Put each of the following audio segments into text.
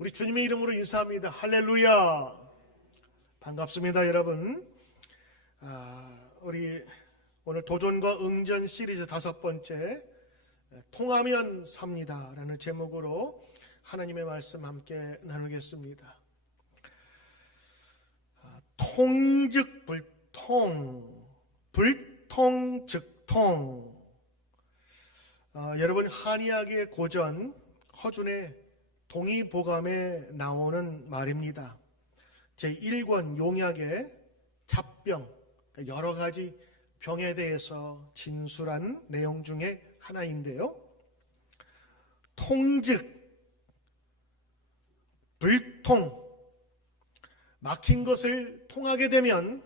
우리 주님의 이름으로 인사합니다. 할렐루야. 반갑습니다, 여러분. 우리 오늘 도전과 응전 시리즈 5번째 통하면 삽니다 라는 제목으로 하나님의 말씀 함께 나누겠습니다. 통즉 불통, 불통 즉 통. 여러분, 한의학의 고전 허준의 동의보감에 나오는 말입니다. 제1권 용약의 잡병, 여러 가지 병에 대해서 진술한 내용 중에 하나인데요. 통즉 불통, 막힌 것을 통하게 되면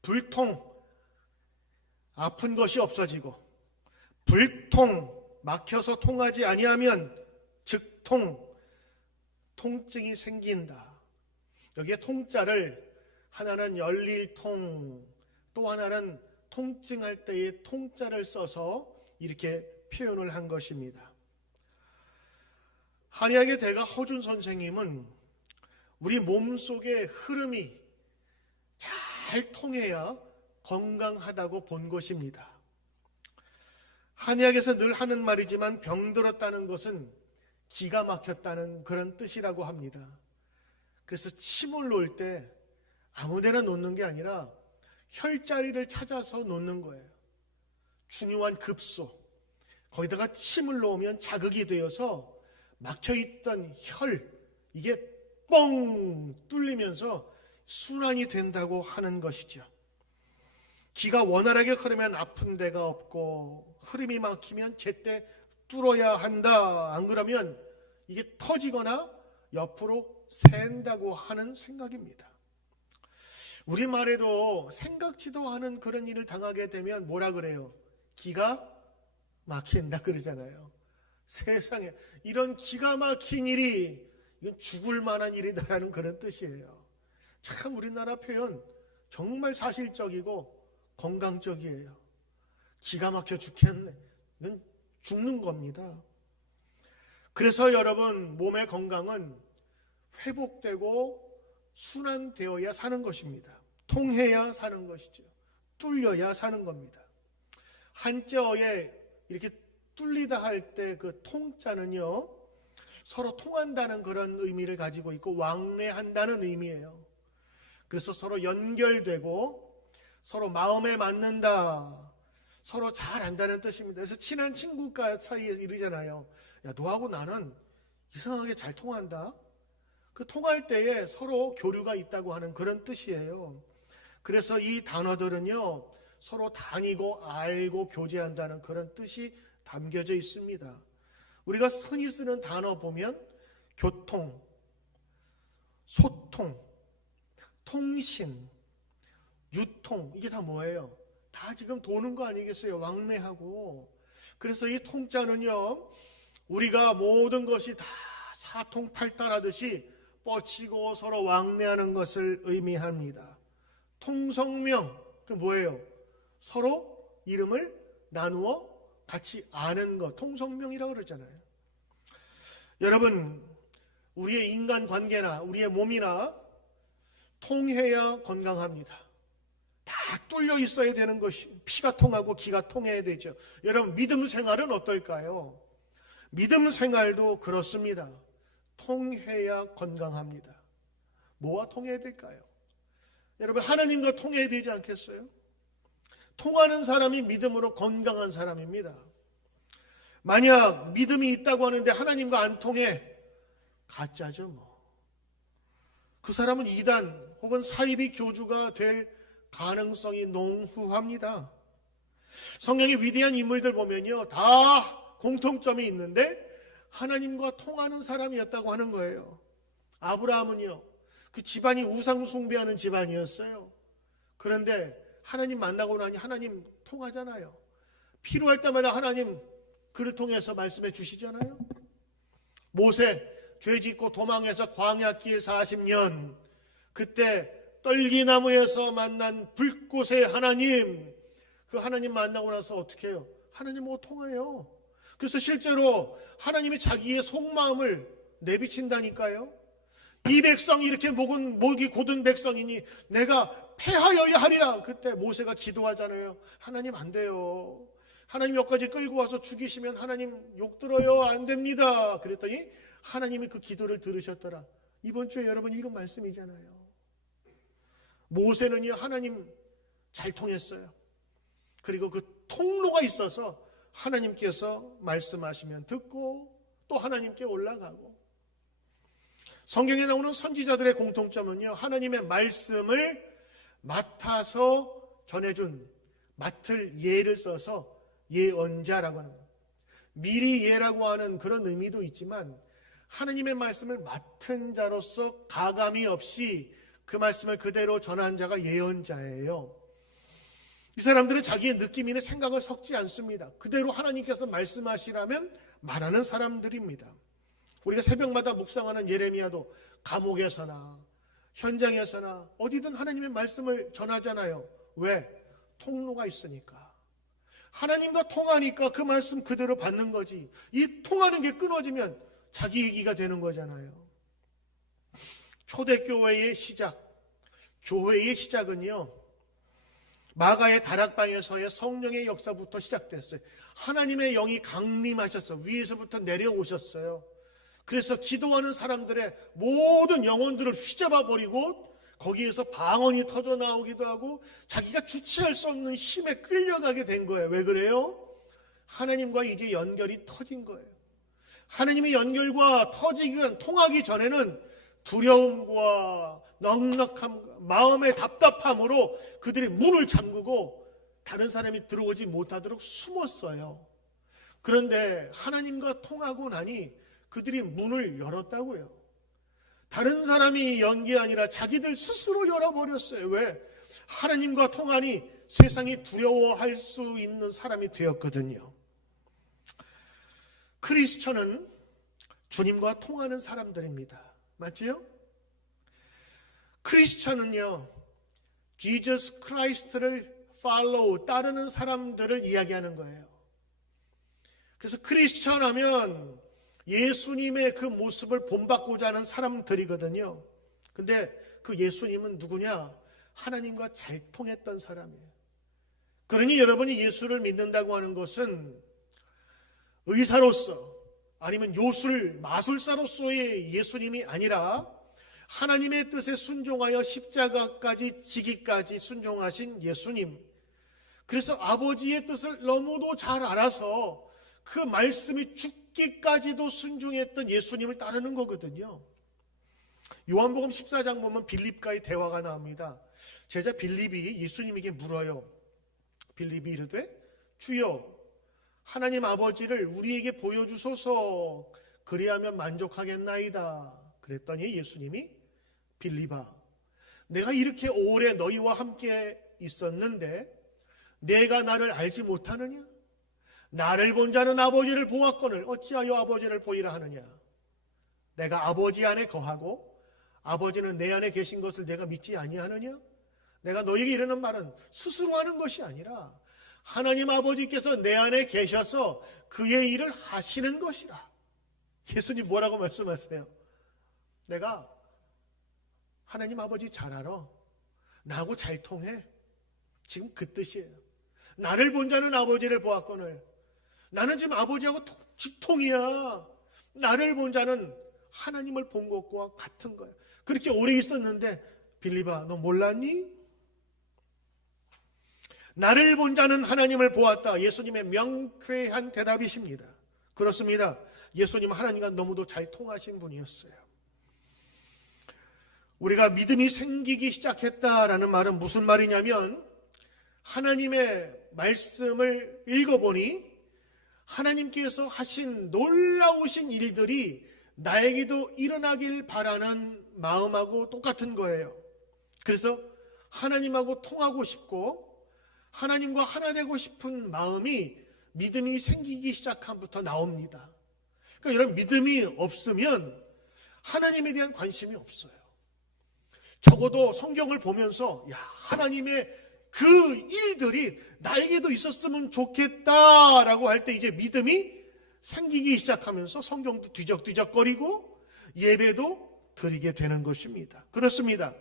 불통, 아픈 것이 없어지고, 불통, 막혀서 통하지 아니하면 즉통, 통증이 생긴다. 여기에 통자를 하나는 열릴 통, 또 하나는 통증할 때의 통자를 써서 이렇게 표현을 한 것입니다. 한의학의 대가 허준 선생님은 우리 몸속의 흐름이 잘 통해야 건강하다고 본 것입니다. 한의학에서 늘 하는 말이지만 병들었다는 것은 기가 막혔다는 그런 뜻이라고 합니다. 그래서 침을 놓을 때 아무데나 놓는 게 아니라 혈자리를 찾아서 놓는 거예요. 중요한 급소, 거기다가 침을 놓으면 자극이 되어서 막혀있던 혈, 이게 뻥 뚫리면서 순환이 된다고 하는 것이죠. 기가 원활하게 흐르면 아픈 데가 없고, 흐름이 막히면 제때 뚫어야 한다. 안 그러면 이게 터지거나 옆으로 샌다고 하는 생각입니다. 우리말에도 생각지도 않은 그런 일을 당하게 되면 뭐라 그래요? 기가 막힌다 그러잖아요. 세상에 이런 기가 막힌 일이, 이건 죽을 만한 일이다라는 그런 뜻이에요. 참 우리나라 표현 정말 사실적이고 건강적이에요. 기가 막혀 죽겠네. 이건 죽는 겁니다. 그래서 여러분, 몸의 건강은 회복되고 순환되어야 사는 것입니다. 통해야 사는 것이죠. 뚫려야 사는 겁니다. 한자어에 이렇게 뚫리다 할 때 그 통자는요, 서로 통한다는 그런 의미를 가지고 있고 왕래한다는 의미예요. 그래서 서로 연결되고 서로 마음에 맞는다, 서로 잘 안다는 뜻입니다. 그래서 친한 친구가 사이에 이러잖아요. 야, 너하고 나는 이상하게 잘 통한다. 그 통할 때에 서로 교류가 있다고 하는 그런 뜻이에요. 그래서 이 단어들은요, 서로 다니고 알고 교제한다는 그런 뜻이 담겨져 있습니다. 우리가 흔히 쓰는 단어 보면 교통, 소통, 통신, 유통, 이게 다 뭐예요? 다 지금 도는 거 아니겠어요? 왕래하고. 그래서 이 통자는요, 우리가 모든 것이 다 사통팔달하듯이 뻗치고 서로 왕래하는 것을 의미합니다. 통성명, 그 뭐예요? 서로 이름을 나누어 같이 아는 것, 통성명이라고 그러잖아요. 여러분, 우리의 인간관계나 우리의 몸이나 통해야 건강합니다. 다 뚫려 있어야 되는 것이, 피가 통하고 기가 통해야 되죠. 여러분, 믿음 생활은 어떨까요? 믿음 생활도 그렇습니다. 통해야 건강합니다. 뭐와 통해야 될까요? 여러분, 하나님과 통해야 되지 않겠어요? 통하는 사람이 믿음으로 건강한 사람입니다. 만약 믿음이 있다고 하는데 하나님과 안 통해, 가짜죠 뭐. 그 사람은 이단 혹은 사이비 교주가 될 가능성이 농후합니다. 성경의 위대한 인물들 보면요, 다 공통점이 있는데 하나님과 통하는 사람이었다고 하는 거예요. 아브라함은요, 그 집안이 우상 숭배하는 집안이었어요. 그런데 하나님 만나고 나니 하나님 통하잖아요. 필요할 때마다 하나님 그를 통해서 말씀해 주시잖아요. 모세 죄 짓고 도망해서 광야 길 40년, 그때 떨기나무에서 만난 불꽃의 하나님, 그 하나님 만나고 나서 어떻게 해요? 하나님하고 통해요. 그래서 실제로 하나님이 자기의 속마음을 내비친다니까요. 이 백성이 이렇게 목이 곧은 백성이니 내가 패하여야 하리라. 그때 모세가 기도하잖아요. 하나님 안 돼요. 하나님 여기까지 끌고 와서 죽이시면 하나님 욕 들어요. 안 됩니다. 그랬더니 하나님이 그 기도를 들으셨더라. 이번 주에 여러분 읽은 말씀이잖아요. 모세는요, 하나님 잘 통했어요. 그리고 그 통로가 있어서 하나님께서 말씀하시면 듣고 또 하나님께 올라가고. 성경에 나오는 선지자들의 공통점은요, 하나님의 말씀을 맡아서 전해준, 맡을 예를 써서 예언자라고 하는 거예요. 미리 예라고 하는 그런 의미도 있지만 하나님의 말씀을 맡은 자로서 가감이 없이 그 말씀을 그대로 전한 자가 예언자예요. 이 사람들은 자기의 느낌이나 생각을 섞지 않습니다. 그대로 하나님께서 말씀하시라면 말하는 사람들입니다. 우리가 새벽마다 묵상하는 예레미야도 감옥에서나 현장에서나 어디든 하나님의 말씀을 전하잖아요. 왜? 통로가 있으니까. 하나님과 통하니까 그 말씀 그대로 받는 거지. 이 통하는 게 끊어지면 자기 얘기가 되는 거잖아요. 초대교회의 시작, 교회의 시작은요, 마가의 다락방에서의 성령의 역사부터 시작됐어요. 하나님의 영이 강림하셨어요. 위에서부터 내려오셨어요. 그래서 기도하는 사람들의 모든 영혼들을 휘잡아 버리고 거기에서 방언이 터져 나오기도 하고 자기가 주체할 수 없는 힘에 끌려가게 된 거예요. 왜 그래요? 하나님과 이제 연결이 터진 거예요. 하나님의 연결과 터지기, 통하기 전에는 두려움과 넉넉함, 마음의 답답함으로 그들이 문을 잠그고 다른 사람이 들어오지 못하도록 숨었어요. 그런데 하나님과 통하고 나니 그들이 문을 열었다고요. 다른 사람이 연 게 아니라 자기들 스스로 열어버렸어요. 왜? 하나님과 통하니 세상이 두려워할 수 있는 사람이 되었거든요. 크리스천은 주님과 통하는 사람들입니다. 맞지요? 크리스천은요, Jesus Christ를 follow, 따르는 사람들을 이야기하는 거예요. 그래서 크리스천 하면 예수님의 그 모습을 본받고자 하는 사람들이거든요. 근데 그 예수님은 누구냐? 하나님과 잘 통했던 사람이에요. 그러니 여러분이 예수를 믿는다고 하는 것은 의사로서 아니면 요술, 마술사로서의 예수님이 아니라 하나님의 뜻에 순종하여 십자가까지 지기까지 순종하신 예수님. 그래서 아버지의 뜻을 너무도 잘 알아서 그 말씀이 죽기까지도 순종했던 예수님을 따르는 거거든요. 요한복음 14장 보면 빌립과의 대화가 나옵니다. 제자 빌립이 예수님에게 물어요. 빌립이 이르되 주여 하나님 아버지를 우리에게 보여주소서, 그리하면 만족하겠나이다. 그랬더니 예수님이 빌립아, 내가 이렇게 오래 너희와 함께 있었는데 내가 나를 알지 못하느냐? 나를 본 자는 아버지를 보았거늘 어찌하여 아버지를 보이라 하느냐? 내가 아버지 안에 거하고 아버지는 내 안에 계신 것을 내가 믿지 아니하느냐? 내가 너에게 이르는 말은 스스로 하는 것이 아니라 하나님 아버지께서 내 안에 계셔서 그의 일을 하시는 것이라. 예수님 뭐라고 말씀하세요? 내가 하나님 아버지 잘 알아. 나하고 잘 통해. 지금 그 뜻이에요. 나를 본 자는 아버지를 보았거늘. 나는 지금 아버지하고 직통이야. 나를 본 자는 하나님을 본 것과 같은 거야. 그렇게 오래 있었는데 빌립아, 너 몰랐니? 나를 본 자는 하나님을 보았다. 예수님의 명쾌한 대답이십니다. 그렇습니다. 예수님은 하나님과 너무도 잘 통하신 분이었어요. 우리가 믿음이 생기기 시작했다라는 말은 무슨 말이냐면 하나님의 말씀을 읽어보니 하나님께서 하신 놀라우신 일들이 나에게도 일어나길 바라는 마음하고 똑같은 거예요. 그래서 하나님하고 통하고 싶고 하나님과 하나 되고 싶은 마음이 믿음이 생기기 시작함부터 나옵니다. 그러니까 이런 믿음이 없으면 하나님에 대한 관심이 없어요. 적어도 성경을 보면서 하나님의 그 일들이 나에게도 있었으면 좋겠다라고 할 때 이제 믿음이 생기기 시작하면서 성경도 뒤적뒤적거리고 예배도 드리게 되는 것입니다. 그렇습니다.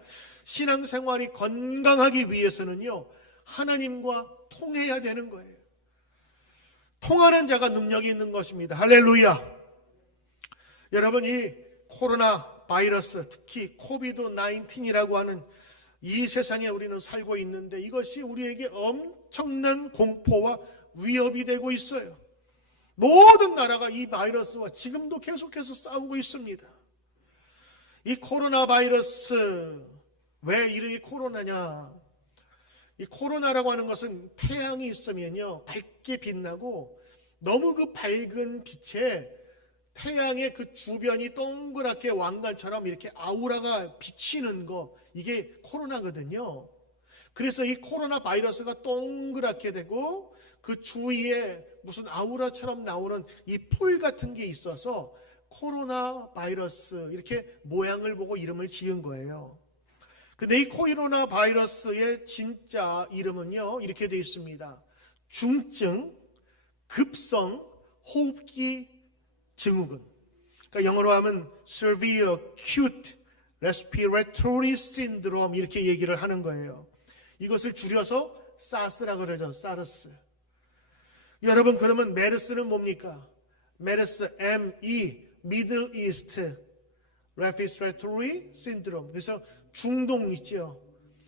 신앙생활이 건강하기 위해서는요, 하나님과 통해야 되는 거예요. 통하는 자가 능력이 있는 것입니다. 할렐루야. 여러분, 이 코로나 바이러스, 특히 코비드 19이라고 하는 이 세상에 우리는 살고 있는데, 이것이 우리에게 엄청난 공포와 위협이 되고 있어요. 모든 나라가 이 바이러스와 지금도 계속해서 싸우고 있습니다. 이 코로나 바이러스, 왜 이름이 코로나냐? 이 코로나라고 하는 것은 태양이 있으면요, 밝게 빛나고, 너무 그 밝은 빛에 태양의 그 주변이 동그랗게 왕관처럼 이렇게 아우라가 비치는 거, 이게 코로나거든요. 그래서 이 코로나 바이러스가 동그랗게 되고 그 주위에 무슨 아우라처럼 나오는 이 풀 같은 게 있어서 코로나 바이러스 이렇게 모양을 보고 이름을 지은 거예요. 근데 이 코로나 바이러스의 진짜 이름은요, 이렇게 되어 있습니다. 중증 급성 호흡기 증후군. 그러니까 영어로 하면 Severe Acute Respiratory Syndrome 이렇게 얘기를 하는 거예요. 이것을 줄여서 사스라고 그러죠. 사르스. 여러분, 그러면 메르스는 뭡니까? 메르스, ME, Middle East Respiratory Syndrome. 그래서 중동 있죠.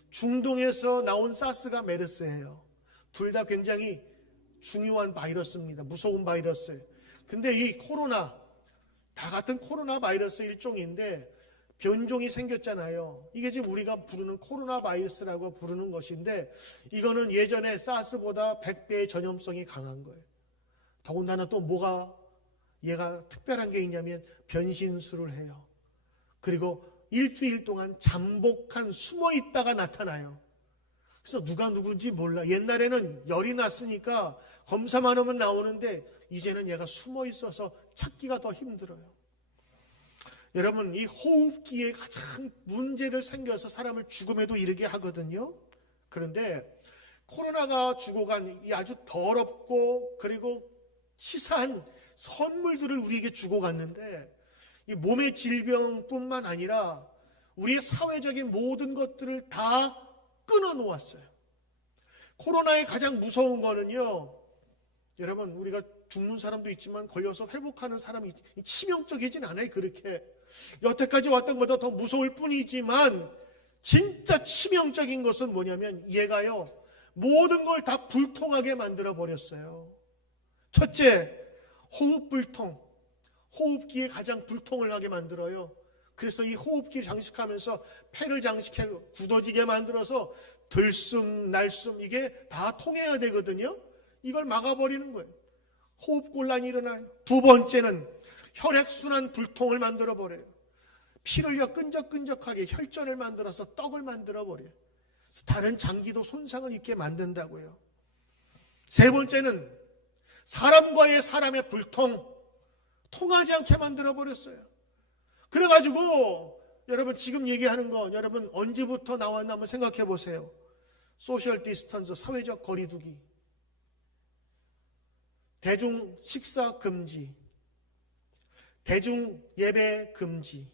중동에서 나온 사스가 메르스예요. 둘 다 굉장히 중요한 바이러스입니다. 무서운 바이러스. 근데 이 코로나, 다 같은 코로나 바이러스 일종인데 변종이 생겼잖아요. 이게 지금 우리가 부르는 코로나 바이러스라고 부르는 것인데, 이거는 예전에 사스보다 100배의 전염성이 강한 거예요. 더군다나 또 뭐가 얘가 특별한 게 있냐면 변신술을 해요. 그리고 일주일 동안 잠복한 숨어 있다가 나타나요. 그래서 누가 누군지 몰라. 옛날에는 열이 났으니까 검사만 하면 나오는데 이제는 얘가 숨어 있어서 찾기가 더 힘들어요. 여러분, 이 호흡기에 가장 문제를 생겨서 사람을 죽음에도 이르게 하거든요. 그런데 코로나가 주고 간 이 아주 더럽고 그리고 치사한 선물들을 우리에게 주고 갔는데, 이 몸의 질병뿐만 아니라 우리의 사회적인 모든 것들을 다 끊어 놓았어요. 코로나의 가장 무서운 거는요, 여러분, 우리가 죽는 사람도 있지만 걸려서 회복하는 사람이 치명적이진 않아요. 그렇게 여태까지 왔던 것보다 더 무서울 뿐이지만, 진짜 치명적인 것은 뭐냐면 얘가요, 모든 걸 다 불통하게 만들어 버렸어요. 첫째, 호흡불통. 호흡기에 가장 불통을 하게 만들어요. 그래서 이 호흡기 장식하면서 폐를 장식해 굳어지게 만들어서 들숨, 날숨 이게 다 통해야 되거든요. 이걸 막아버리는 거예요. 호흡곤란이 일어나요. 두 번째는 혈액순환 불통을 만들어버려요. 피를요 끈적끈적하게 혈전을 만들어서 떡을 만들어버려요. 다른 장기도 손상을 입게 만든다고요. 세 번째는 사람과의 사람의 불통, 통하지 않게 만들어버렸어요. 그래가지고 여러분, 지금 얘기하는 건 여러분 언제부터 나왔나 한번 생각해 보세요. 소셜 디스턴스, 사회적 거리두기, 대중 식사 금지, 대중 예배 금지,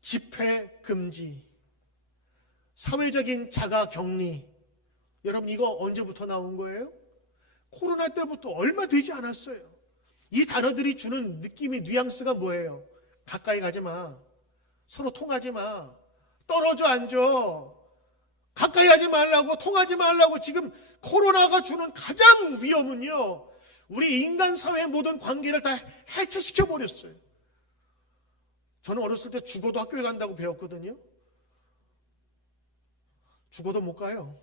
집회 금지, 사회적인 자가 격리. 여러분, 이거 언제부터 나온 거예요? 코로나 때부터 얼마 되지 않았어요. 이 단어들이 주는 느낌이, 뉘앙스가 뭐예요? 가까이 가지 마. 서로 통하지 마. 떨어져 앉아. 가까이 하지 말라고, 통하지 말라고. 지금 코로나가 주는 가장 위험은요, 우리 인간 사회의 모든 관계를 다 해체시켜 버렸어요. 저는 어렸을 때 죽어도 학교에 간다고 배웠거든요. 죽어도 못 가요.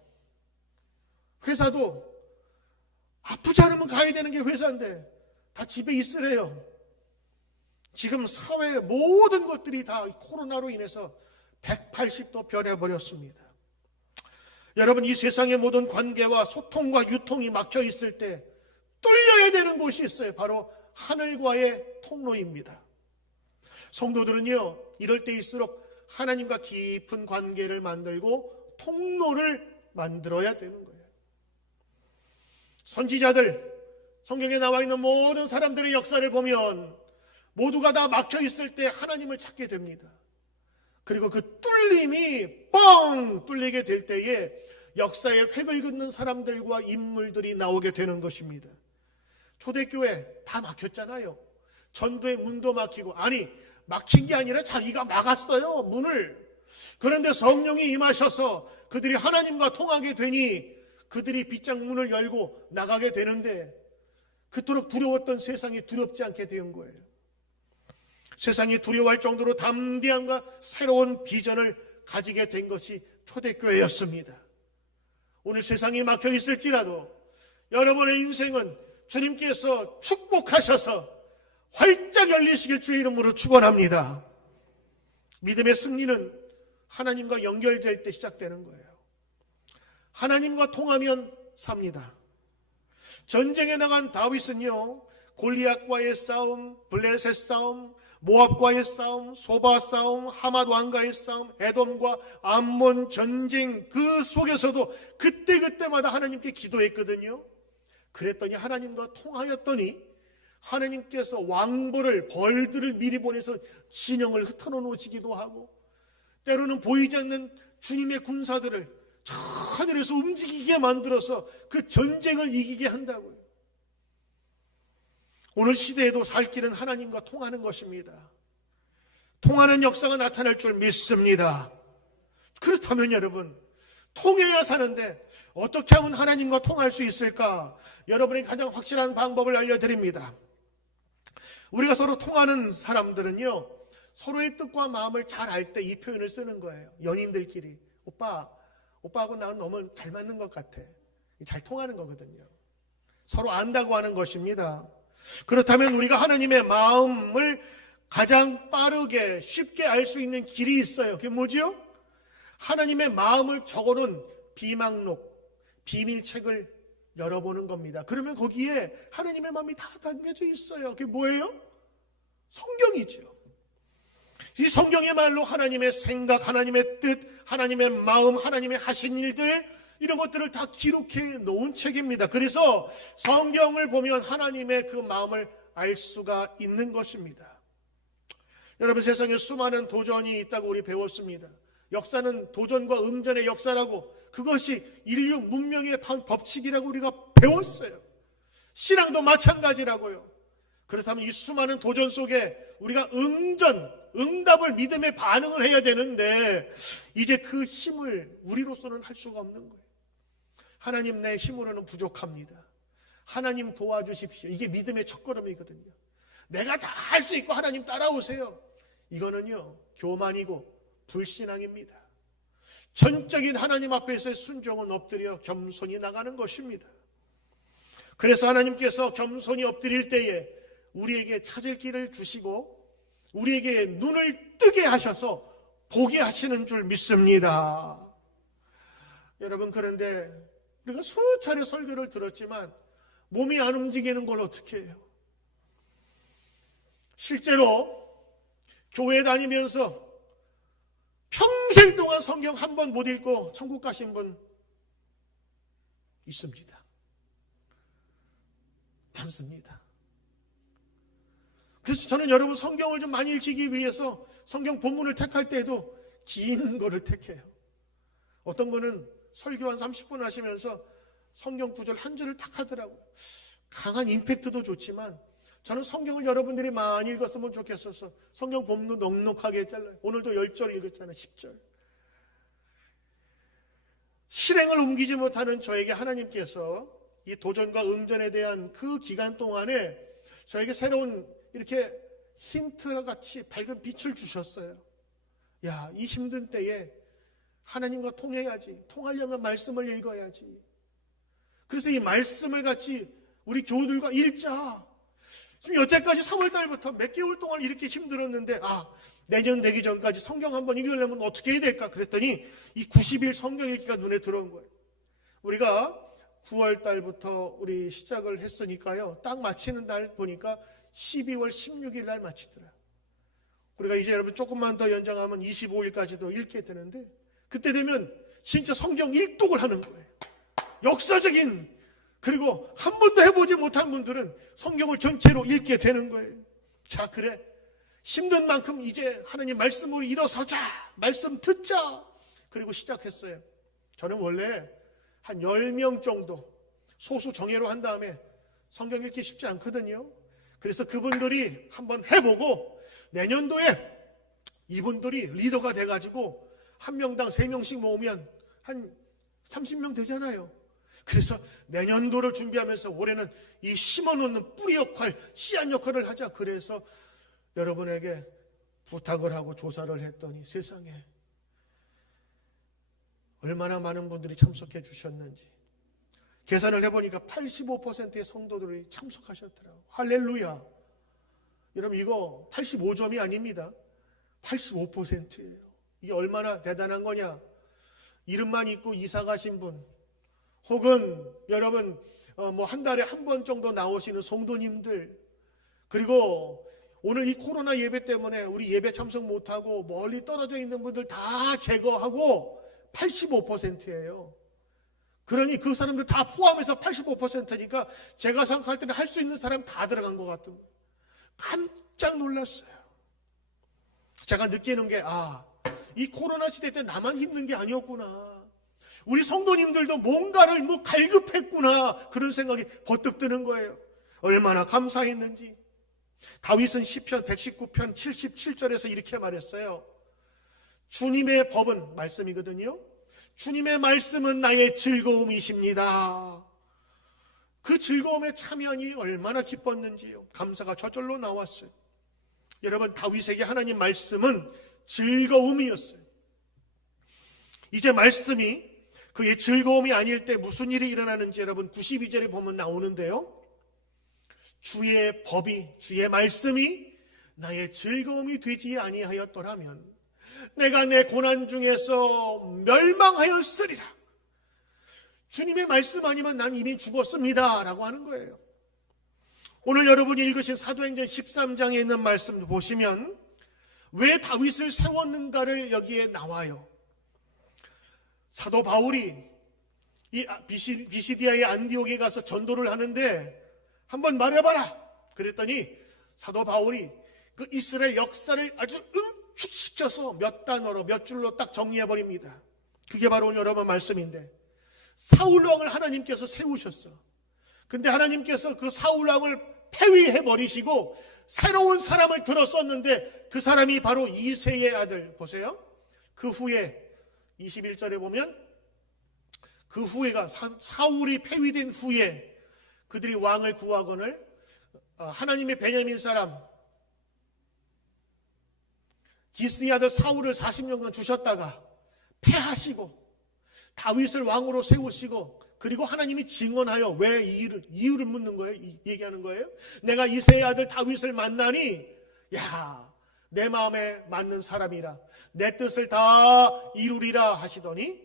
회사도 아프지 않으면 가야 되는 게 회사인데 다 집에 있으래요. 지금 사회의 모든 것들이 다 코로나로 인해서 180도 변해버렸습니다. 여러분, 이 세상의 모든 관계와 소통과 유통이 막혀 있을 때 뚫려야 되는 곳이 있어요. 바로 하늘과의 통로입니다. 성도들은요, 이럴 때일수록 하나님과 깊은 관계를 만들고 통로를 만들어야 되는 거예요. 선지자들, 성경에 나와 있는 모든 사람들의 역사를 보면 모두가 다 막혀 있을 때 하나님을 찾게 됩니다. 그리고 그 뚫림이 뻥 뚫리게 될 때에 역사의 획을 긋는 사람들과 인물들이 나오게 되는 것입니다. 초대교회 다 막혔잖아요. 전도의 문도 막히고, 아니 막힌 게 아니라 자기가 막았어요, 문을. 그런데 성령이 임하셔서 그들이 하나님과 통하게 되니 그들이 빗장 문을 열고 나가게 되는데, 그토록 두려웠던 세상이 두렵지 않게 된 거예요. 세상이 두려워할 정도로 담대함과 새로운 비전을 가지게 된 것이 초대교회였습니다. 오늘 세상이 막혀 있을지라도 여러분의 인생은 주님께서 축복하셔서 활짝 열리시길 주의 이름으로 축원합니다. 믿음의 승리는 하나님과 연결될 때 시작되는 거예요. 하나님과 통하면 삽니다. 전쟁에 나간 다윗은요, 골리앗과의 싸움, 블레셋 싸움, 모압과의 싸움, 소바 싸움, 하맛 왕과의 싸움, 에돔과 암몬 전쟁, 그 속에서도 그때그때마다 하나님께 기도했거든요. 그랬더니 하나님과 통하였더니 하나님께서 왕벌을, 벌들을 미리 보내서 진영을 흩어놓으시기도 하고, 때로는 보이지 않는 주님의 군사들을 저 하늘에서 움직이게 만들어서 그 전쟁을 이기게 한다고요. 오늘 시대에도 살 길은 하나님과 통하는 것입니다. 통하는 역사가 나타날 줄 믿습니다. 그렇다면 여러분, 통해야 사는데 어떻게 하면 하나님과 통할 수 있을까? 여러분이 가장 확실한 방법을 알려드립니다. 우리가 서로 통하는 사람들은요, 서로의 뜻과 마음을 잘 알 때 이 표현을 쓰는 거예요. 연인들끼리. 오빠하고 나는 너무 잘 맞는 것 같아. 잘 통하는 거거든요. 서로 안다고 하는 것입니다. 그렇다면 우리가 하나님의 마음을 가장 빠르게 쉽게 알 수 있는 길이 있어요. 그게 뭐죠? 하나님의 마음을 적어놓은 비망록, 비밀책을 열어보는 겁니다. 그러면 거기에 하나님의 마음이 다 담겨져 있어요. 그게 뭐예요? 성경이죠. 이 성경의 말로 하나님의 생각, 하나님의 뜻, 하나님의 마음, 하나님의 하신 일들, 이런 것들을 다 기록해 놓은 책입니다. 그래서 성경을 보면 하나님의 그 마음을 알 수가 있는 것입니다. 여러분, 세상에 수많은 도전이 있다고 우리 배웠습니다. 역사는 도전과 응전의 역사라고, 그것이 인류 문명의 법칙이라고 우리가 배웠어요. 신앙도 마찬가지라고요. 그렇다면 이 수많은 도전 속에 우리가 응답을, 믿음의 반응을 해야 되는데, 이제 그 힘을 우리로서는 할 수가 없는 거예요. 하나님, 내 힘으로는 부족합니다. 하나님 도와주십시오. 이게 믿음의 첫걸음이거든요. 내가 다 할 수 있고 하나님 따라오세요. 이거는요, 교만이고 불신앙입니다. 전적인 하나님 앞에서의 순종은 엎드려 겸손히 나가는 것입니다. 그래서 하나님께서 겸손히 엎드릴 때에 우리에게 찾을 길을 주시고 우리에게 눈을 뜨게 하셔서 보게 하시는 줄 믿습니다. 여러분, 그런데 우리가 수차례 설교를 들었지만 몸이 안 움직이는 걸 어떻게 해요? 실제로 교회 다니면서 평생 동안 성경 한 번 못 읽고 천국 가신 분 있습니다. 많습니다. 그래서 저는 여러분, 성경을 좀 많이 읽기 위해서 성경 본문을 택할 때에도 긴 거를 택해요. 어떤 분은 설교 한 30분 하시면서 성경 구절 한 줄을 딱 하더라고요. 강한 임팩트도 좋지만 저는 성경을 여러분들이 많이 읽었으면 좋겠어서 성경 본문 넉넉하게 잘라요. 오늘도 10절 읽었잖아요. 10절. 실행을 옮기지 못하는 저에게 하나님께서 이 도전과 응전에 대한 그 기간 동안에 저에게 새로운 이렇게 힌트와 같이 밝은 빛을 주셨어요. 야, 이 힘든 때에 하나님과 통해야지. 통하려면 말씀을 읽어야지. 그래서 이 말씀을 같이 우리 교우들과 읽자. 지금 여태까지 3월달부터 몇 개월 동안 이렇게 힘들었는데, 내년 되기 전까지 성경 한번 읽으려면 어떻게 해야 될까? 그랬더니 이 90일 성경 읽기가 눈에 들어온 거예요. 우리가 9월달부터 우리 시작을 했으니까요, 딱 마치는 날 보니까 12월 16일 날 마치더라. 우리가 이제 여러분 조금만 더 연장하면 25일까지도 읽게 되는데, 그때 되면 진짜 성경 일독을 하는 거예요. 역사적인, 그리고 한 번도 해보지 못한 분들은 성경을 전체로 읽게 되는 거예요. 자, 그래. 힘든 만큼 이제 하나님 말씀으로 일어서자. 말씀 듣자. 그리고 시작했어요. 저는 원래 한 10명 정도 소수 정예로 한 다음에 성경 읽기 쉽지 않거든요. 그래서 그분들이 한번 해보고 내년도에 이분들이 리더가 돼가지고 한 명당 3명씩 모으면 한 30명 되잖아요. 그래서 내년도를 준비하면서 올해는 이 심어놓는 뿌리 역할, 씨앗 역할을 하자. 그래서 여러분에게 부탁을 하고 조사를 했더니 세상에 얼마나 많은 분들이 참석해 주셨는지 계산을 해보니까 85%의 성도들이 참석하셨더라고요. 할렐루야. 여러분 이거 85점이 아닙니다. 85%예요. 이게 얼마나 대단한 거냐. 이름만 있고 이사 가신 분 혹은 여러분 한 달에 한 번 정도 나오시는 성도님들 그리고 오늘 이 코로나 예배 때문에 우리 예배 참석 못하고 멀리 떨어져 있는 분들 다 제거하고 85%예요. 그러니 그 사람들 다 포함해서 85%니까 제가 생각할 때는 할 수 있는 사람 다 들어간 것 같은 거예요. 깜짝 놀랐어요. 제가 느끼는 게 이 코로나 시대 때 나만 힘든 게 아니었구나. 우리 성도님들도 뭔가를 갈급했구나. 그런 생각이 버뜩 드는 거예요. 얼마나 감사했는지. 다윗은 시편 119편 77절에서 이렇게 말했어요. 주님의 법은 말씀이거든요. 주님의 말씀은 나의 즐거움이십니다. 그 즐거움에 참여하니 얼마나 기뻤는지요. 감사가 저절로 나왔어요. 여러분 다윗에게 하나님 말씀은 즐거움이었어요. 이제 말씀이 그의 즐거움이 아닐 때 무슨 일이 일어나는지 여러분 92절에 보면 나오는데요. 주의 법이 주의 말씀이 나의 즐거움이 되지 아니하였더라면 내가 내 고난 중에서 멸망하였으리라. 주님의 말씀 아니면 난 이미 죽었습니다 라고 하는 거예요. 오늘 여러분이 읽으신 사도행전 13장에 있는 말씀 보시면 왜 다윗을 세웠는가를 여기에 나와요. 사도 바울이 이 비시디아의 안디옥에 가서 전도를 하는데 한번 말해봐라. 그랬더니 사도 바울이 그 이스라엘 역사를 아주 응축시켜서 몇 단어로 몇 줄로 딱 정리해버립니다. 그게 바로 오늘 여러분 말씀인데 사울왕을 하나님께서 세우셨어. 근데 하나님께서 그 사울왕을 폐위해버리시고 새로운 사람을 들었었는데 그 사람이 바로 이새의 아들. 보세요. 그 후에 21절에 보면 그 후에가 사울이 폐위된 후에 그들이 왕을 구하거늘 하나님의 베냐민 사람 기스의 아들 사울을 40년간 주셨다가 패하시고 다윗을 왕으로 세우시고 그리고 하나님이 증언하여 왜 이유를 묻는 거예요? 얘기하는 거예요. 내가 이새의 아들 다윗을 만나니 내 마음에 맞는 사람이라 내 뜻을 다 이루리라 하시더니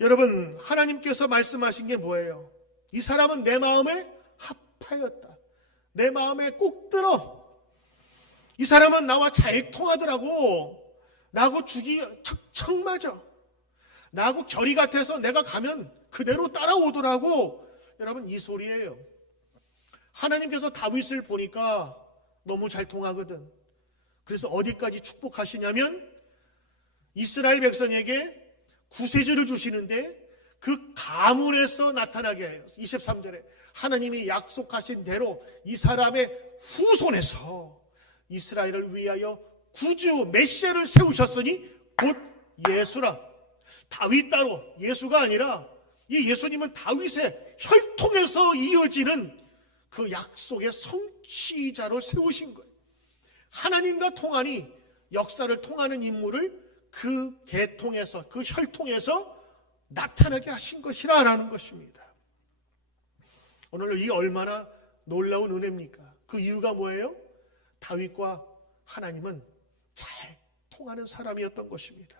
여러분 하나님께서 말씀하신 게 뭐예요? 이 사람은 내 마음에 합하였다. 내 마음에 꼭 들어. 이 사람은 나와 잘 통하더라고. 나하고 죽이 척척 맞아. 나하고 결이 같아서 내가 가면 그대로 따라오더라고. 여러분 이 소리예요. 하나님께서 다윗을 보니까 너무 잘 통하거든. 그래서 어디까지 축복하시냐면 이스라엘 백성에게 구세주를 주시는데 그 가문에서 나타나게 해요. 23절에 하나님이 약속하신 대로 이 사람의 후손에서 이스라엘을 위하여 구주 메시아를 세우셨으니 곧 예수라. 다윗 따로 예수가 아니라 이 예수님은 다윗의 혈통에서 이어지는 그 약속의 성취자로 세우신 거예요. 하나님과 통하니 역사를 통하는 인물을 그 계통에서 그 혈통에서 나타나게 하신 것이라는 것입니다. 오늘 이 얼마나 놀라운 은혜입니까? 그 이유가 뭐예요? 다윗과 하나님은 잘 통하는 사람이었던 것입니다.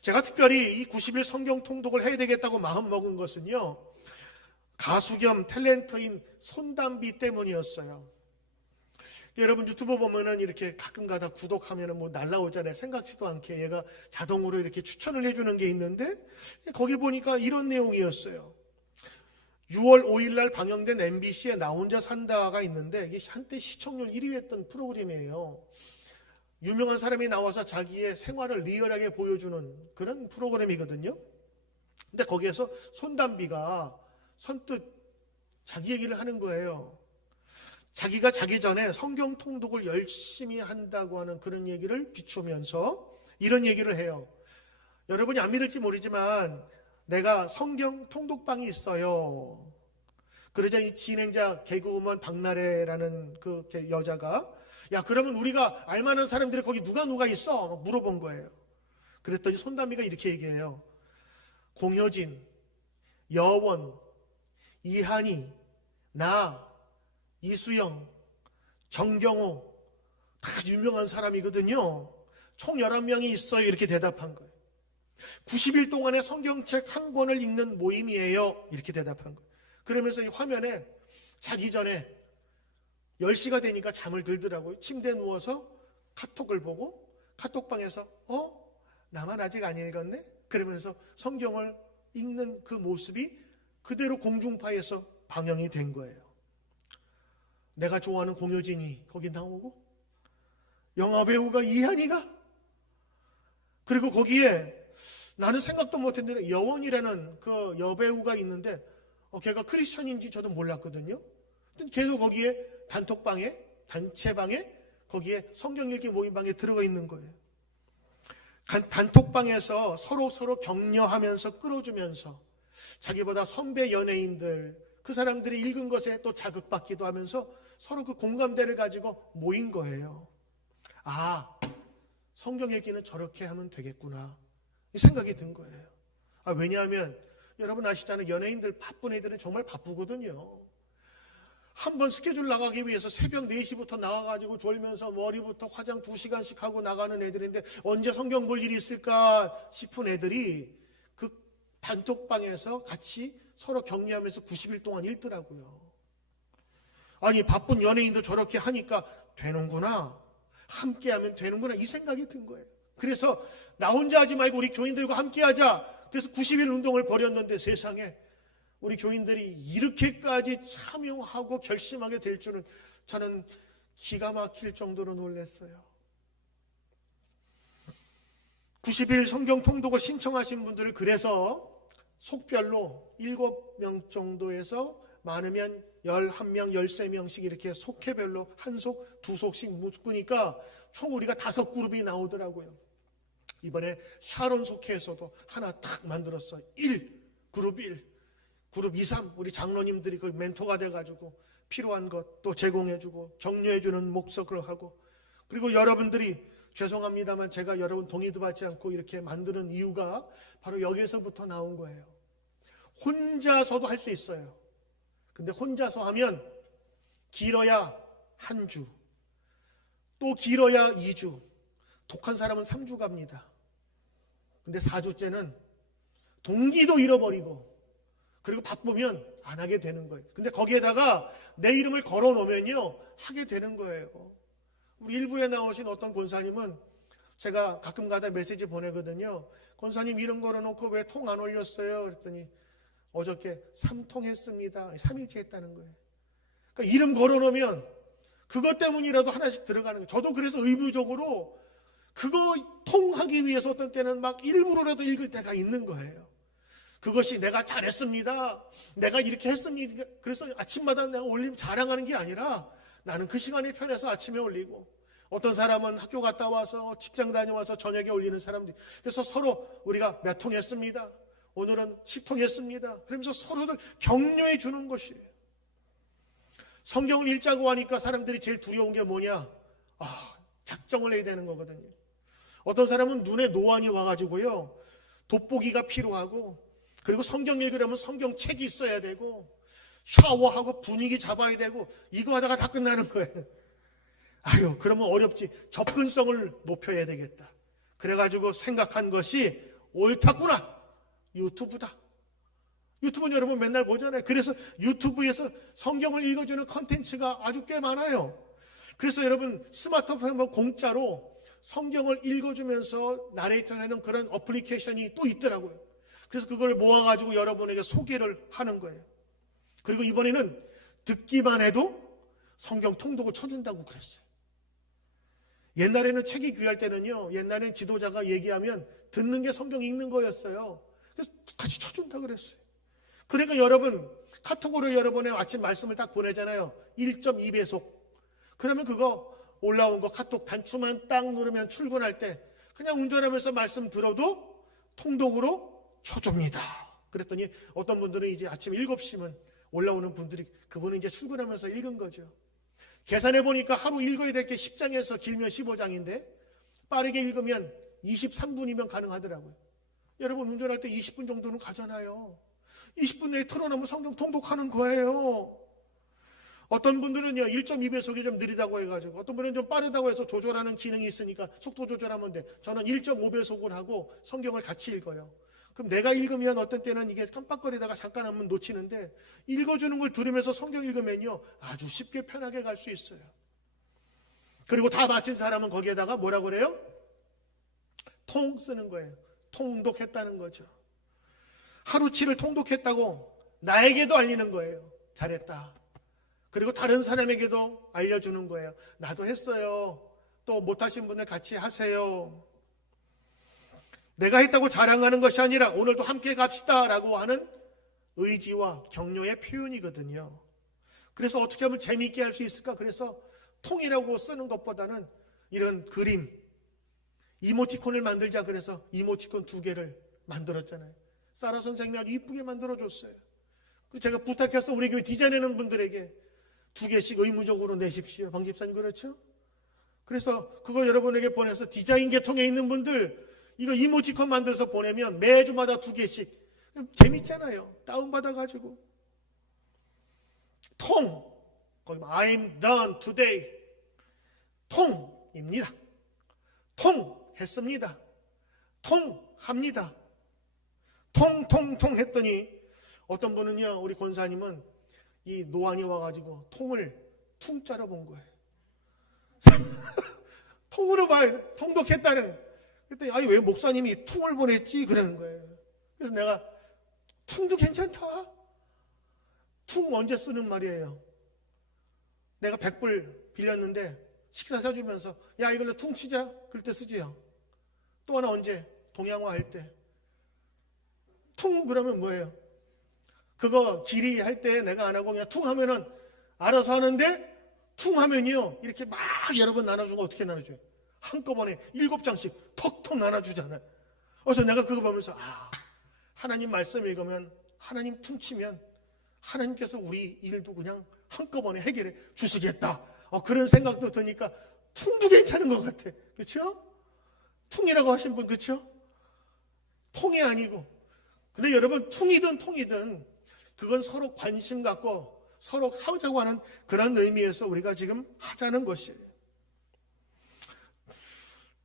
제가 특별히 이 90일 성경 통독을 해야 되겠다고 마음먹은 것은요, 가수 겸 탤런트인 손담비 때문이었어요. 여러분 유튜브 보면은 이렇게 가끔가다 구독하면은 날라오잖아요. 생각지도 않게 얘가 자동으로 이렇게 추천을 해주는 게 있는데 거기 보니까 이런 내용이었어요. 6월 5일 날 방영된 MBC의 나 혼자 산다가 있는데 이게 한때 시청률 1위 했던 프로그램이에요. 유명한 사람이 나와서 자기의 생활을 리얼하게 보여주는 그런 프로그램이거든요. 근데 거기에서 손담비가 선뜻 자기 얘기를 하는 거예요. 자기가 자기 전에 성경 통독을 열심히 한다고 하는 그런 얘기를 비추면서 이런 얘기를 해요. 여러분이 안 믿을지 모르지만 내가 성경 통독방이 있어요. 그러자 이 진행자 개그우먼 박나래라는 그 여자가 야 그러면 우리가 알만한 사람들이 거기 누가 있어? 물어본 거예요. 그랬더니 손담비가 이렇게 얘기해요. 공효진, 여원, 이한이, 나, 이수영, 정경호 다 유명한 사람이거든요. 총 11명이 있어요. 이렇게 대답한 거예요. 90일 동안에 성경책 한 권을 읽는 모임이에요. 이렇게 대답한 거예요. 그러면서 이 화면에 자기 전에 10시가 되니까 잠을 들더라고요. 침대에 누워서 카톡을 보고 카톡방에서 나만 아직 안 읽었네? 그러면서 성경을 읽는 그 모습이 그대로 공중파에서 방영이 된 거예요. 내가 좋아하는 공효진이 거기 나오고 영화배우가 이한이가 그리고 거기에 나는 생각도 못했는데 여원이라는 그 여배우가 있는데 걔가 크리스천인지 저도 몰랐거든요. 걔도 거기에 단톡방에 단체방에 거기에 성경 읽기 모임방에 들어가 있는 거예요. 단톡방에서 서로 격려하면서 끌어주면서 자기보다 선배 연예인들 그 사람들이 읽은 것에 또 자극받기도 하면서 서로 그 공감대를 가지고 모인 거예요. 아, 성경 읽기는 저렇게 하면 되겠구나 이 생각이 든 거예요. 왜냐하면 여러분 아시잖아요. 연예인들 바쁜 애들은 정말 바쁘거든요. 한 번 스케줄 나가기 위해서 새벽 4시부터 나와가지고 졸면서 머리부터 화장 2시간씩 하고 나가는 애들인데 언제 성경 볼 일이 있을까 싶은 애들이 그 단톡방에서 같이 서로 격려하면서 90일 동안 읽더라고요. 아니 바쁜 연예인도 저렇게 하니까 되는구나. 함께하면 되는구나 이 생각이 든 거예요. 그래서 나 혼자 하지 말고 우리 교인들과 함께하자. 그래서 90일 운동을 벌였는데 세상에 우리 교인들이 이렇게까지 참여하고 결심하게 될 줄은 저는 기가 막힐 정도로 놀랐어요. 90일 성경 통독을 신청하신 분들을 그래서 속별로 7명 정도에서 많으면 11명, 13명씩 이렇게 속회별로 한 속, 2속씩 묶으니까 총 우리가 5그룹이 나오더라고요. 이번에 샤론 속회에서도 하나 탁 만들었어요. 그룹 1. 그룹 2, 3 우리 장로님들이 그 멘토가 돼가지고 필요한 것도 제공해주고 격려해주는 목석을 하고 그리고 여러분들이 죄송합니다만 제가 여러분 동의도 받지 않고 이렇게 만드는 이유가 바로 여기서부터 나온 거예요. 혼자서도 할 수 있어요. 근데 혼자서 하면 길어야 한 주, 또 길어야 2주, 독한 사람은 3주 갑니다. 근데 4주째는 동기도 잃어버리고 그리고 바쁘면 안 하게 되는 거예요. 근데 거기에다가 내 이름을 걸어 놓으면요 하게 되는 거예요. 우리 일부에 나오신 어떤 권사님은 제가 가끔 가다 메시지 보내거든요. 권사님 이름 걸어놓고 왜 통 안 올렸어요? 그랬더니 어저께 3통 했습니다. 3일째 했다는 거예요. 그러니까 이름 걸어놓으면 그것 때문이라도 하나씩 들어가는 거예요. 저도 그래서 의무적으로 그거 통하기 위해서 어떤 때는 막 일부러라도 읽을 때가 있는 거예요. 그것이 내가 잘했습니다. 내가 이렇게 했습니다. 그래서 아침마다 내가 올리면 자랑하는 게 아니라 나는 그 시간이 편해서 아침에 올리고 어떤 사람은 학교 갔다 와서 직장 다녀와서 저녁에 올리는 사람들이 그래서 서로 우리가 몇 통 했습니다. 오늘은 10통 했습니다. 그러면서 서로를 격려해 주는 것이에요. 성경을 읽자고 하니까 사람들이 제일 두려운 게 뭐냐? 작정을 해야 되는 거거든요. 어떤 사람은 눈에 노안이 와가지고요. 돋보기가 필요하고 그리고 성경 읽으려면 성경책이 있어야 되고 샤워하고 분위기 잡아야 되고 이거 하다가 다 끝나는 거예요. 그러면 어렵지. 접근성을 높여야 되겠다. 그래가지고 생각한 것이 옳다구나. 유튜브다. 유튜브는 여러분 맨날 보잖아요. 그래서 유튜브에서 성경을 읽어주는 컨텐츠가 아주 꽤 많아요. 그래서 여러분 스마트폰에 공짜로 성경을 읽어주면서 나레이터하는 그런 어플리케이션이 또 있더라고요. 그래서 그걸 모아가지고 여러분에게 소개를 하는 거예요. 그리고 이번에는 듣기만 해도 성경 통독을 쳐준다고 그랬어요. 옛날에는 책이 귀할 때는요, 옛날에는 지도자가 얘기하면 듣는 게 성경 읽는 거였어요. 그래서 같이 쳐준다 그랬어요. 그러니까 여러분, 카톡으로 여러분의 아침 말씀을 딱 보내잖아요. 1.2배속. 그러면 그거 올라온 거 카톡 단추만 딱 누르면 출근할 때 그냥 운전하면서 말씀 들어도 통독으로 쳐줍니다. 그랬더니 어떤 분들은 이제 아침 7시면 올라오는 분들이, 그분은 이제 출근하면서 읽은 거죠. 계산해 보니까 하루 읽어야 될 게 10장에서 길면 15장인데 빠르게 읽으면 23분이면 가능하더라고요. 여러분 운전할 때 20분 정도는 가잖아요. 20분 내에 틀어놓으면 성경 통독하는 거예요. 어떤 분들은요 1.2배속이 좀 느리다고 해가지고, 어떤 분은 좀 빠르다고 해서 조절하는 기능이 있으니까 속도 조절하면 돼. 저는 1.5배속을 하고 성경을 같이 읽어요. 그럼 내가 읽으면 어떤 때는 이게 깜빡거리다가 잠깐 한번 놓치는데, 읽어주는 걸 들으면서 성경 읽으면요 아주 쉽게 편하게 갈 수 있어요. 그리고 다 마친 사람은 거기에다가 뭐라고 그래요? 통 쓰는 거예요. 통독했다는 거죠. 하루치를 통독했다고 나에게도 알리는 거예요. 잘했다. 그리고 다른 사람에게도 알려주는 거예요. 나도 했어요. 또 못하신 분들 같이 하세요. 내가 했다고 자랑하는 것이 아니라 오늘도 함께 갑시다 라고 하는 의지와 격려의 표현이거든요. 그래서 어떻게 하면 재미있게 할 수 있을까? 그래서 통이라고 쓰는 것보다는 이런 그림, 이모티콘을 만들자 그래서 이모티콘 2개를 만들었잖아요. 사라 선생님이 아주 이쁘게 만들어줬어요. 그래서 제가 부탁해서 우리 교회 디자인하는 분들에게 2개씩 의무적으로 내십시오. 방 집사님 그렇죠? 그래서 그거 여러분에게 보내서 디자인 계통에 있는 분들 이거 이모티콘 만들어서 보내면 매주마다 2개씩. 재밌잖아요. 다운받아가지고. 통. 거기 I'm done today. 통입니다. 통했습니다. 통합니다. 통 했더니 어떤 분은요, 우리 권사님은 이 노안이 와가지고 통을 퉁자로 본 거예요. 통으로 봐요. 통독했다는. 그랬더니 아니 왜 목사님이 퉁을 보냈지? 그러는 거예요. 그래서 내가 퉁도 괜찮다. 퉁 언제 쓰는 말이에요? 내가 100불 빌렸는데 식사 사주면서 야 이걸로 퉁 치자. 그럴 때 쓰지요. 또 하나 언제? 동양화 할 때. 퉁 그러면 뭐예요? 그거 길이 할 때 내가 안 하고 그냥 퉁 하면은 알아서 하는데, 퉁 하면요 이렇게 막 여러 번 나눠주고 어떻게 나눠줘요? 한꺼번에 7장씩 턱턱 나눠주잖아요. 그래서 내가 그거 보면서 하나님 말씀 읽으면, 하나님 퉁치면 하나님께서 우리 일도 그냥 한꺼번에 해결해 주시겠다. 그런 생각도 드니까 퉁도 괜찮은 것 같아. 그렇죠? 퉁이라고 하신 분 그렇죠? 통이 아니고. 근데 여러분 퉁이든 통이든 그건 서로 관심 갖고 서로 하자고 하는 그런 의미에서 우리가 지금 하자는 것이에요.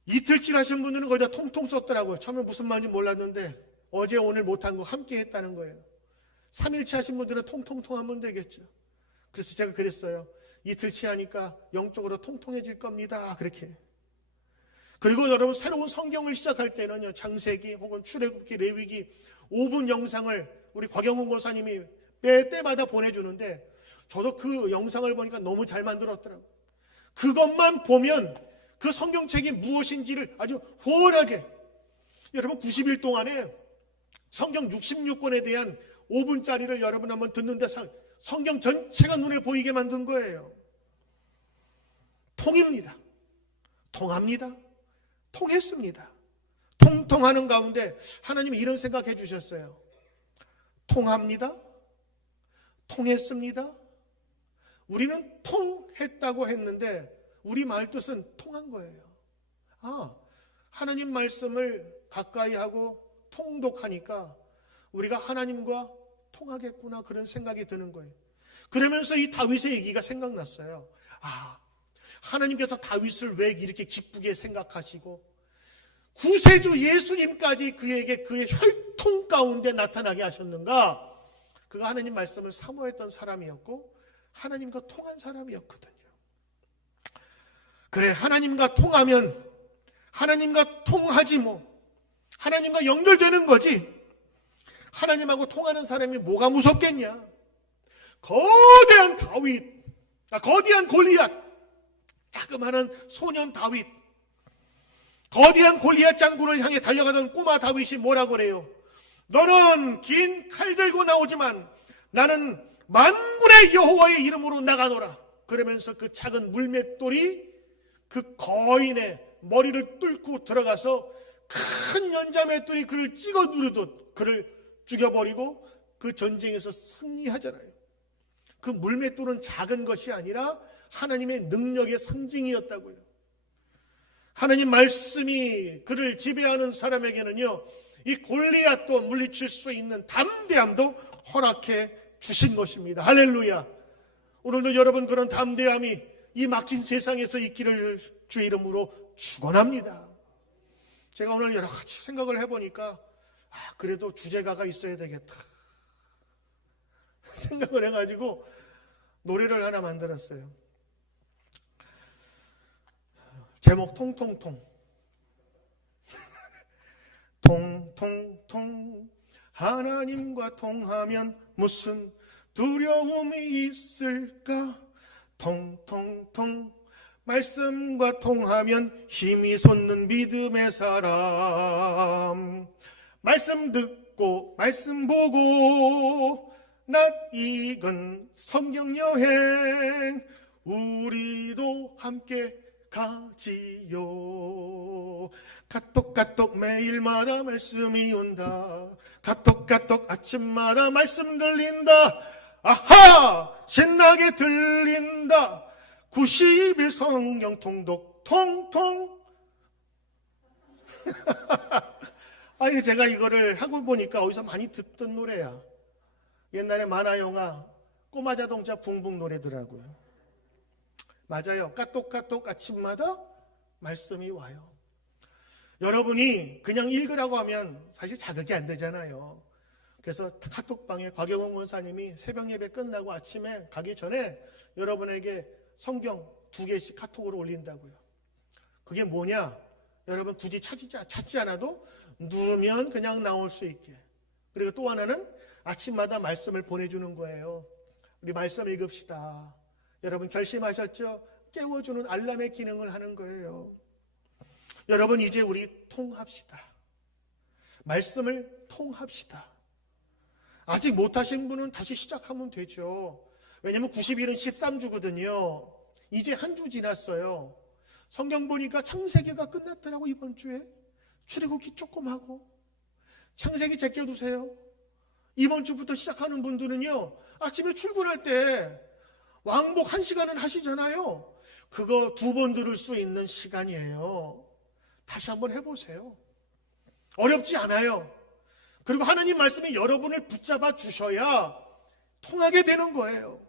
이틀치 하신 분들은 거기다 통통 썼더라고요. 처음에 무슨 말인지 몰랐는데 어제 오늘 못한 거 함께 했다는 거예요. 3일치 하신 분들은 통통통 하면 되겠죠. 그래서 제가 그랬어요. 이틀치 하니까 영적으로 통통해질 겁니다. 그렇게. 그리고 여러분 새로운 성경을 시작할 때는요, 창세기 혹은 출애굽기, 레위기 5분 영상을 우리 곽영훈 권사님이 매 때마다 보내주는데 저도 그 영상을 보니까 너무 잘 만들었더라고요. 그것만 보면 그 성경책이 무엇인지를 아주 훤하게, 여러분 90일 동안에 성경 66권에 대한 5분짜리를 여러분 한번 듣는데 성경 전체가 눈에 보이게 만든 거예요. 통입니다. 통합니다. 통했습니다. 통통하는 가운데 하나님이 이런 생각해 주셨어요. 통합니다. 통했습니다. 우리는 통했다고 했는데 우리 말뜻은 통한 거예요. 하나님 말씀을 가까이 하고 통독하니까 우리가 하나님과 통하겠구나, 그런 생각이 드는 거예요. 그러면서 이 다윗의 얘기가 생각났어요. 하나님께서 다윗을 왜 이렇게 기쁘게 생각하시고 구세주 예수님까지 그에게 그의 혈통 가운데 나타나게 하셨는가? 그가 하나님 말씀을 사모했던 사람이었고 하나님과 통한 사람이었거든요. 그래, 하나님과 통하면 하나님과 통하지 뭐. 하나님과 연결되는 거지. 하나님하고 통하는 사람이 뭐가 무섭겠냐? 거대한 다윗, 거대한 골리앗, 자그마한 소년 다윗, 거대한 골리앗 장군을 향해 달려가던 꼬마 다윗이 뭐라고 그래요? 너는 긴 칼 들고 나오지만 나는 만군의 여호와의 이름으로 나가노라. 그러면서 그 작은 물맷돌이 그 거인의 머리를 뚫고 들어가서 큰 연자맷돌이 그를 찍어 누르듯 그를 죽여버리고 그 전쟁에서 승리하잖아요. 그 물맷돌은 작은 것이 아니라 하나님의 능력의 상징이었다고요. 하나님 말씀이 그를 지배하는 사람에게는요, 이 골리앗도 물리칠 수 있는 담대함도 허락해 주신 것입니다. 할렐루야. 오늘도 여러분 그런 담대함이 이 막힌 세상에서 있기를 주의 이름으로 축원합니다. 제가 오늘 여러 가지 생각을 해보니까 그래도 주제가가 있어야 되겠다 생각을 해가지고 노래를 하나 만들었어요. 제목 통통통. 통통통 하나님과 통하면 무슨 두려움이 있을까? 통통통 말씀과 통하면 힘이 솟는 믿음의 사람. 말씀 듣고 말씀 보고 낯익은 성경 여행 우리도 함께 가지요. 카톡 매일마다 말씀이 온다. 카톡 아침마다 말씀 들린다. 아하 신나게 들린다. 90일 성경 통독 통통. 아니 제가 이거를 하고 보니까 어디서 많이 듣던 노래야. 옛날에 만화영화 꼬마자동차 붕붕 노래더라고요. 맞아요. 까똑 아침마다 말씀이 와요. 여러분이 그냥 읽으라고 하면 사실 자극이 안 되잖아요. 그래서 카톡방에 곽영훈 권사님이 새벽 예배 끝나고 아침에 가기 전에 여러분에게 성경 2개씩 카톡으로 올린다고요. 그게 뭐냐? 여러분 굳이 찾지 않아도 누르면 그냥 나올 수 있게. 그리고 또 하나는 아침마다 말씀을 보내주는 거예요. 우리 말씀 읽읍시다. 여러분 결심하셨죠? 깨워주는 알람의 기능을 하는 거예요. 여러분 이제 우리 통합시다. 말씀을 통합시다. 아직 못하신 분은 다시 시작하면 되죠. 왜냐면 90일은 13주거든요. 이제 한 주 지났어요. 성경 보니까 창세기가 끝났더라고. 이번 주에 출애굽기 조금 하고 창세기 제껴두세요. 이번 주부터 시작하는 분들은요, 아침에 출근할 때 왕복 1시간은 하시잖아요. 그거 2번 들을 수 있는 시간이에요. 다시 한번 해보세요. 어렵지 않아요. 그리고 하나님 말씀이 여러분을 붙잡아 주셔야 통하게 되는 거예요.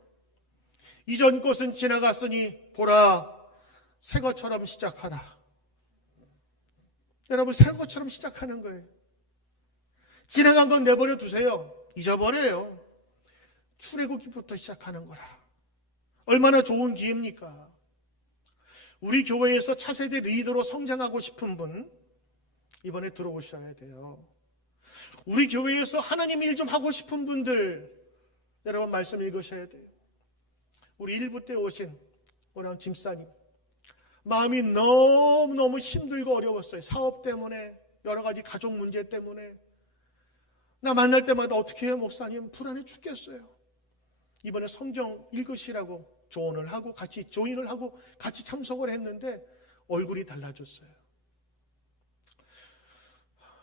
이전 것은 지나갔으니 보라 새 것처럼 시작하라. 여러분 새 것처럼 시작하는 거예요. 지나간 건 내버려 두세요. 잊어버려요. 출애굽기부터 시작하는 거라. 얼마나 좋은 기회입니까? 우리 교회에서 차세대 리더로 성장하고 싶은 분 이번에 들어오셔야 돼요. 우리 교회에서 하나님 일 좀 하고 싶은 분들 여러분 말씀 읽으셔야 돼요. 우리 1부 때 오신 우리 짐사님 마음이 너무너무 힘들고 어려웠어요. 사업 때문에 여러 가지 가족 문제 때문에 나 만날 때마다 어떻게 해요 목사님 불안해 죽겠어요. 이번에 성경 읽으시라고 조언을 하고 같이 조인을 하고 같이 참석을 했는데 얼굴이 달라졌어요.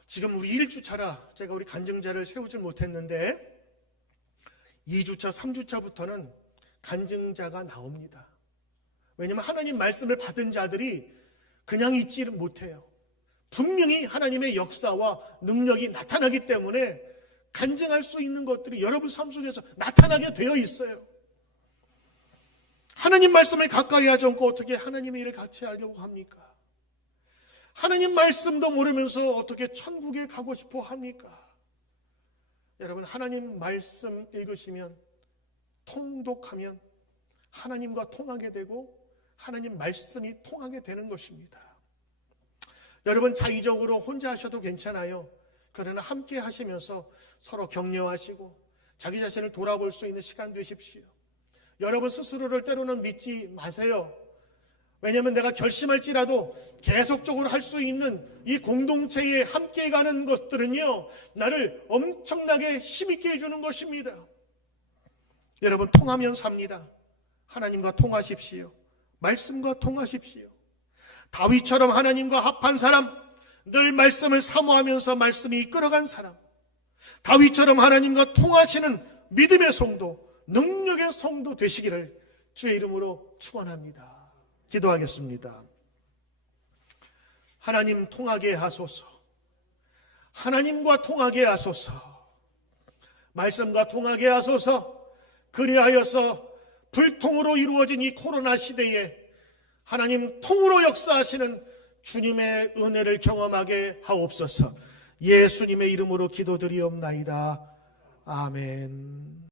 지금 우리 1주차라 제가 우리 간증자를 세우질 못했는데 2주차, 3주차부터는 간증자가 나옵니다. 왜냐하면 하나님 말씀을 받은 자들이 그냥 있지를 못해요. 분명히 하나님의 역사와 능력이 나타나기 때문에 간증할 수 있는 것들이 여러분 삶 속에서 나타나게 되어 있어요. 하나님 말씀을 가까이 하지 않고 어떻게 하나님의 일을 같이 하려고 합니까? 하나님 말씀도 모르면서 어떻게 천국에 가고 싶어 합니까? 여러분 하나님 말씀 읽으시면 통독하면 하나님과 통하게 되고 하나님 말씀이 통하게 되는 것입니다. 여러분 자의적으로 혼자 하셔도 괜찮아요. 그러나 함께 하시면서 서로 격려하시고 자기 자신을 돌아볼 수 있는 시간 되십시오. 여러분 스스로를 때로는 믿지 마세요. 왜냐하면 내가 결심할지라도 계속적으로 할 수 있는 이 공동체에 함께 가는 것들은요, 나를 엄청나게 힘있게 해주는 것입니다. 여러분, 통하면 삽니다. 하나님과 통하십시오. 말씀과 통하십시오. 다윗처럼 하나님과 합한 사람, 늘 말씀을 사모하면서 말씀이 이끌어간 사람, 다윗처럼 하나님과 통하시는 믿음의 성도, 능력의 성도 되시기를 주의 이름으로 축원합니다. 기도하겠습니다. 하나님 통하게 하소서. 하나님과 통하게 하소서. 말씀과 통하게 하소서. 그리하여서 불통으로 이루어진 이 코로나 시대에 하나님 통으로 역사하시는 주님의 은혜를 경험하게 하옵소서. 예수님의 이름으로 기도드리옵나이다. 아멘.